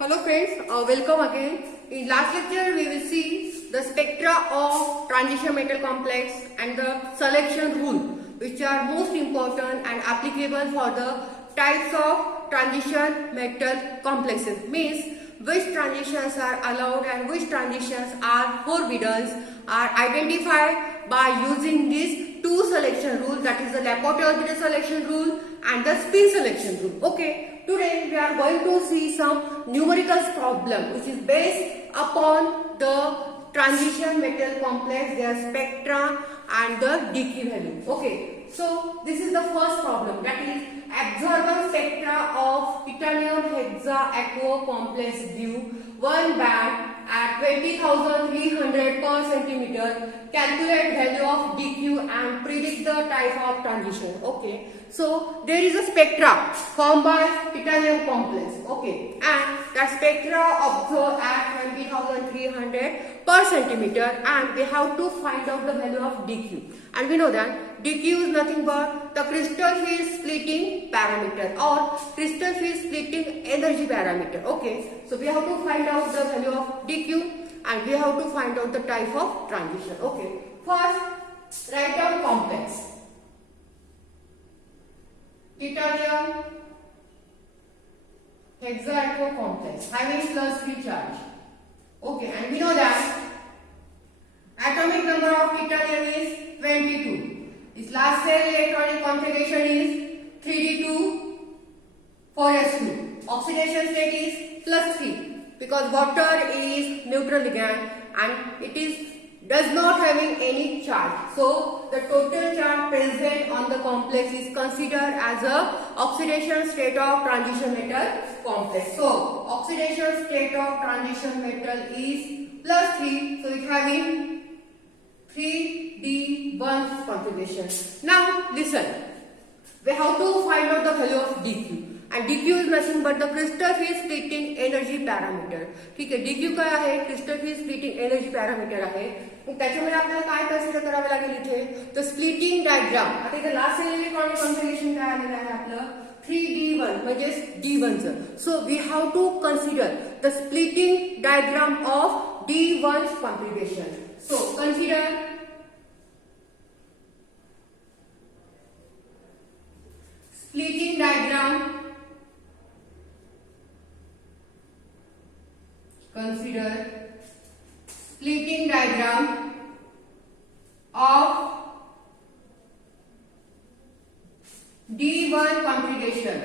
Hello friends, welcome again. In last lecture we will see the spectra of transition metal complex and the selection rule, which are most important and applicable for the types of transition metal complexes. Means which transitions are allowed and which transitions are forbidden are identified by using these two selection rules, that is the Laporte orbital selection rule and the spin selection rule. Okay. Today we are going to see some numerical problem which is based upon the transition metal complex, their spectra and the dq value. Okay, so this is the first problem, that is absorbance spectra of titanium hexa aquo complex due one band at 20,300 per centimeter. Calculate value of dq and predict the type of transition. Okay, so there is a spectra formed by titanium complex. Okay, and that spectra observed at 20,300 per centimeter, and we have to find out the value of dq. And we know that dq is nothing but the crystal field splitting parameter or crystal field splitting energy parameter. Okay, so we have to find out the value of dq and we have to find out the type of transition. Okay, first write down complex. Titanium hexaco complex having +3 charge. Okay, and we know that atomic number of titanium is 22. Its last cell electronic configuration is 3d2 4s2. Oxidation state is +3 because water is neutral ligand and it is does not having any charge. So the total charge present on the complex is considered as a oxidation state of transition metal complex. So oxidation state of transition metal is +3. So it having 3d1 configuration. Now listen, we have to find out the value of dq. And dq is nothing but the crystal field splitting energy parameter. ठीक आहे, dq काय आहे? Crystal field splitting energy parameter आहे. मग त्याच्यामध्ये आपल्याला काय consider करावे लागेल इथे? तर स्प्लिटिंग डायग्राम. आता इथे लास्ट इलेक्ट्रॉनिक कॉन्फिगरेशन काय आलेलं आहे आपलं? 3d1 म्हणजे d1 चं. So we have to consider the splitting diagram of d1 configuration. So consider splitting diagram. Consider splitting diagram of D1 configuration.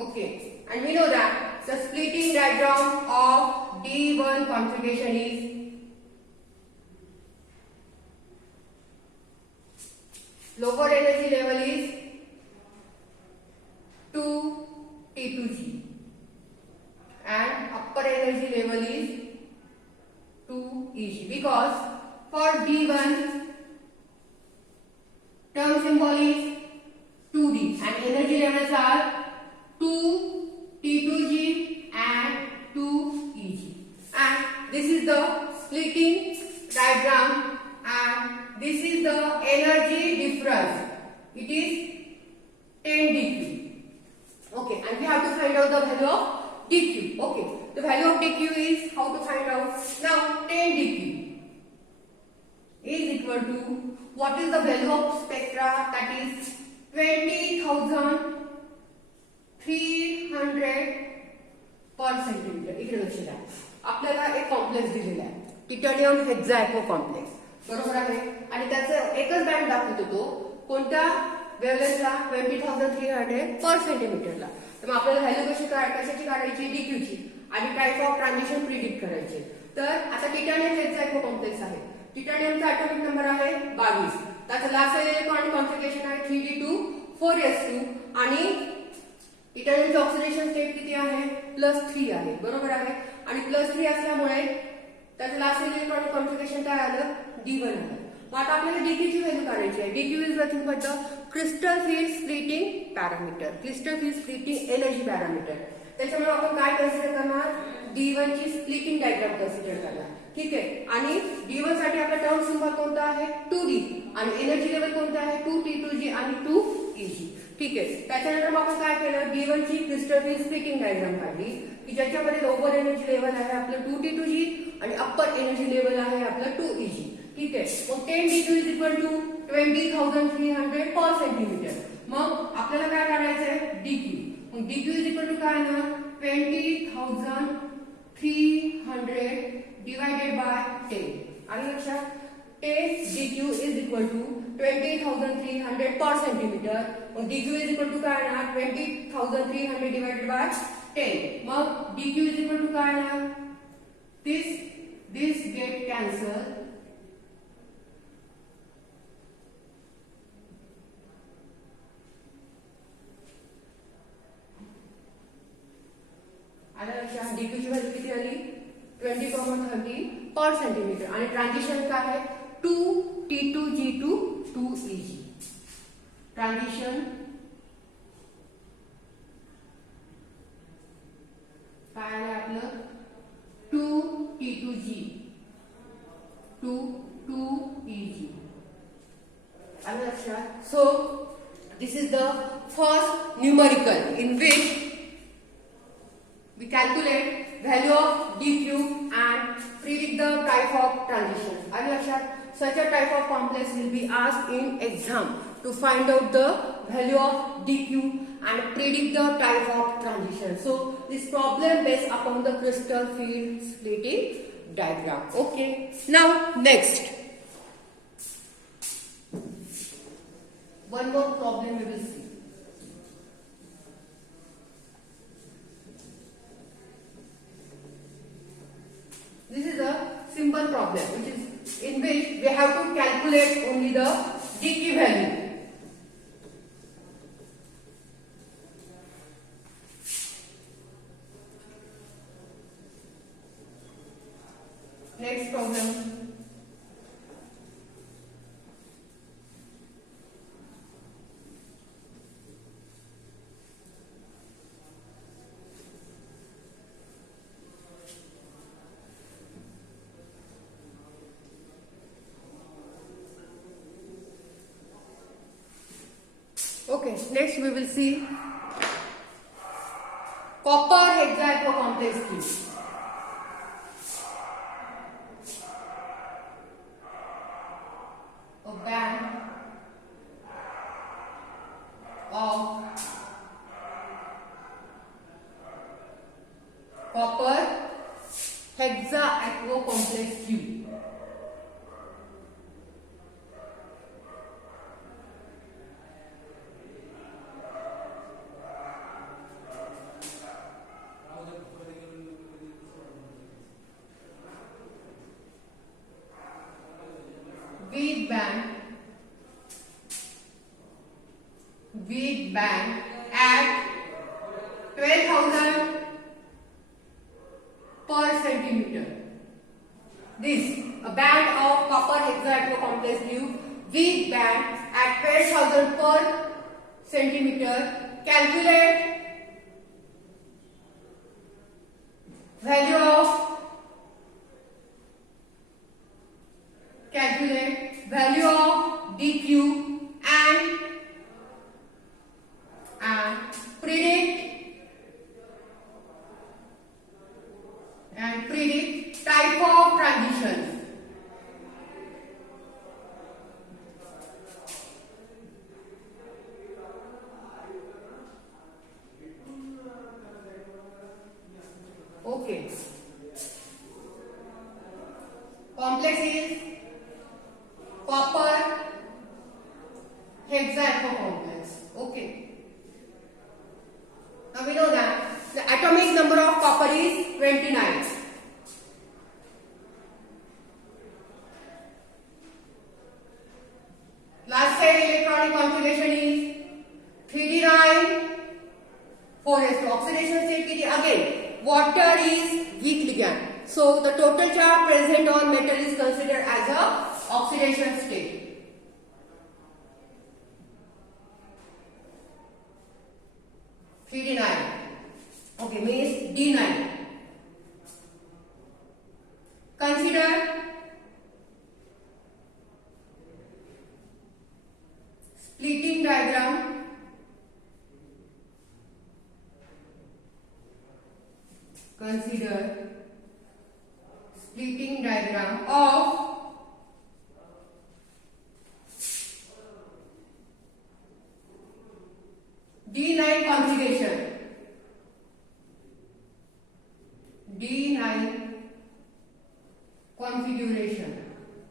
Okay, and we know that the splitting diagram of D1 configuration is lower energy level is 2T2G and upper energy level is 2EG, because for D1 term symbol is 2D and energy levels are 2T2G and 2EG, and this is the splitting diagram and this is the energy difference. It is 10 dq. Okay, and we have to find out the value of dq. Okay, the value of dq is how to find out? Now 10 dq is equal to what is the value of spectra, that is 20,300 per centimeter. इकडे लक्ष द्या, आपल्याला एक complex दिलेला आहे titanium हेक्साको complex, बरोबर आहे. आणि त्याचं एकच बँड दाखवतो तो कोणत्या वेव्हलेंथला? 20,300 पर सेंटीमीटरला. तर मग आपल्याला व्हॅल्यू कशाची काढायची? डीक्यूची, आणि टाइप ऑफ ट्रान्झिशन प्रिडिक्ट करायचे. तर आता टिटॅनियम हेक्साको कॉम्प्लेक्स आहे. टिटॅनियमचा ॲटॉमिक नंबर आहे 22. त्याचं लास्ट इलेक्ट्रॉनिक कॉन्फिगरेशन आहे 3d2 4s2 आणि टिटॅनियमचं ऑक्सिडेशन स्टेट किती आहे? +3 आहे, बरोबर आहे. आणि +3 असल्यामुळे त्याचं लास्ट इलेक्ट्रॉनिक कॉन्फिगरेशन काय आलं? d1 आलं. मग आता आपल्याला dq ची व्हॅल्यू काढायची आहे. dq is nothing but the crystal field splitting parameter, crystal field splitting energy parameter. त्याच्यामुळे आपण काय कन्सिडर करणार? d1 ची स्प्लिटिंग डायग्राम कन्सिडर करणार. ठीक आहे. आणि D1 साठी आपला टर्म सिम्बॉल कोणता आहे 2D आणि एनर्जी लेवल कोणता आहे 2T2G आणि 2EG. ठीक आहे. त्याच्यानंतर आपण काय केलं, D1 ची क्रिस्टल फिल्ड स्प्लिटिंग डायग्राम काढली की ज्याच्यामध्ये लोअर एनर्जी लेवल आहे आपलं 2T2G आणि अप्पर एनर्जी लेवल आहे आपलं 2EG. ठीक आहे. मग 10 D2 = 20,300 पर सेंटीमीटर. मग आपल्याला काय काढायचं आहे DQ. मग DQ काय ना 20,300 divided by 10. आणि लक्षात 10 DQ = 20,300 per centimeter. मग DQ काय ना 20,300 divided by 10. मग DQ काय ना this get cancelled. आणि लक्षात DQ ची व्हॅल्यू किती आली 20,30 पर सेंटीमीटर. आणि ट्रान्झिशन काय आहे 2T2G to 2EG. ट्रान्झिशन काय आहे आपलं 2T2G to 2EG. आणि लक्षात सो this is the first numerical in which we calculate value of DQ and predict the type of transitions. And Lakshya, such a type of complex will be asked in exam to find out the value of DQ and predict the type of transition. So this problem based upon the crystal field splitting diagram. Okay. Now next. One more problem we will see. This is a simple problem which is in which we have to calculate only the DQ value. Next problem. Okay, next we will see copper hexacomplex cube. A band of copper hexacomplex cube. With band at 12,000 per centimeter. This a band of copper hexacomplex cube with band at 12,000 per centimeter. Calculate value of DQ and predict type of transitions. Okay. Complex is copper hexacomplex. Okay. Now we know that the atomic number of copper is 29. Last side electronic configuration is 3d9 4s. Oxidation state again water is weak ligand. So the total charge present on metal is considered as a oxidation state. D9. Okay, means D9. Consider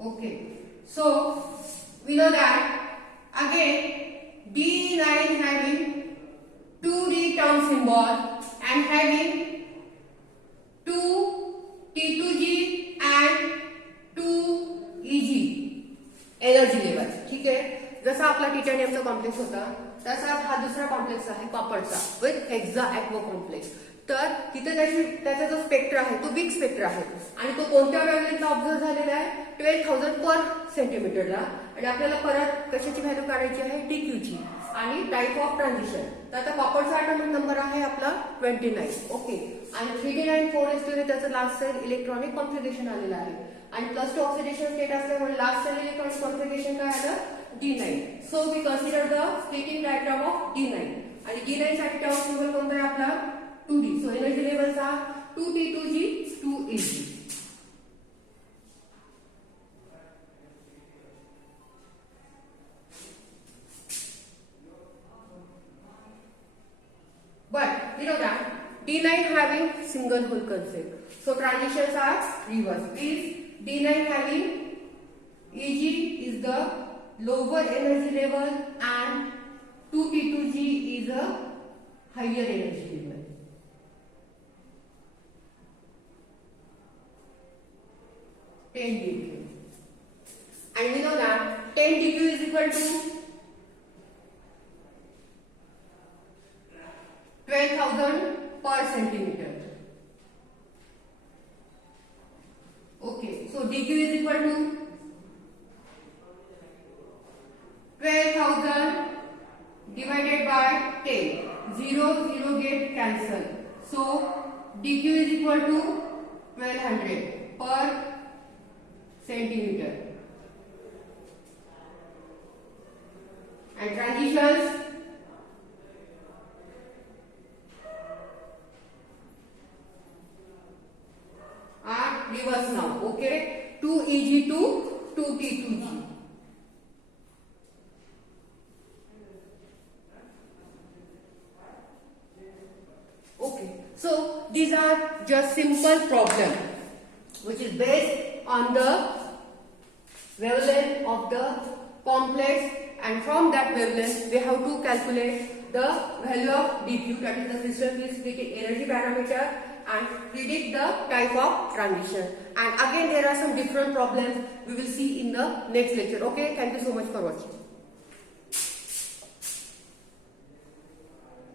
Okay. So we know that again D9 having 2D term symbol and having 2 T2G and 2 EG energy level. ठीक आहे. जसा आपला टिटॅनियमचा complex होता तसा हा दुसरा complex आहे कॉपरचा with hexa aqua complex. तर तिथे त्याचा जो स्पेक्ट्रा आहे तो बिग स्पेक्ट्रा आहे आणि तो कोणत्या वेव्हलेंथला ऑब्झर्व झालेला आहे 12,000 पर सेंटीमीटरला. आणि आपल्याला परत कशाची व्हॅल्यू काढायची आहे DQची आणि टाईप ऑफ ट्रान्झिशन. तर आता कॉपरचा ॲटॉमिक नंबर आहे आपला 29. ओके. आणि 3D9 हे त्याचं लास्ट सेल इलेक्ट्रॉनिक कॉन्फिगरेशन आलेलं आहे आणि +2 ऑक्सिडेशन स्टेट असल्यामुळे लास्ट सेल इलेक्ट्रॉनिक कॉन्फिगरेशन काय आलं D9. So we consider the splitting diagram of D9 आणि D9 साठी टर्म सिम्बॉल कोणता आहे आपला 2D. सो एनर्जी लेवलचा 2T2G 2EG. But you know that D9 having single hole concept. So transitions are reverse. Please, D9 having EG is the lower energy level and 2T2G is a higher energy level. Ten dq. And we know that 10 dq is equal to 12,000 per centimeter. Okay, so dq is equal to 12,000 divided by 10. 0, 0 get cancel. So dq is equal to 1200 per centimeter. And transitions are reverse now. Okay, 2EG to 2T2G. Okay, so these are just simple problem which is based on the wavelength of the complex, and from that wavelength we have to calculate the value of dq, that is the crystal field splitting energy parameter, and predict the type of transition. And again there are some different problems we will see in the next lecture. Okay, thank you so much for watching.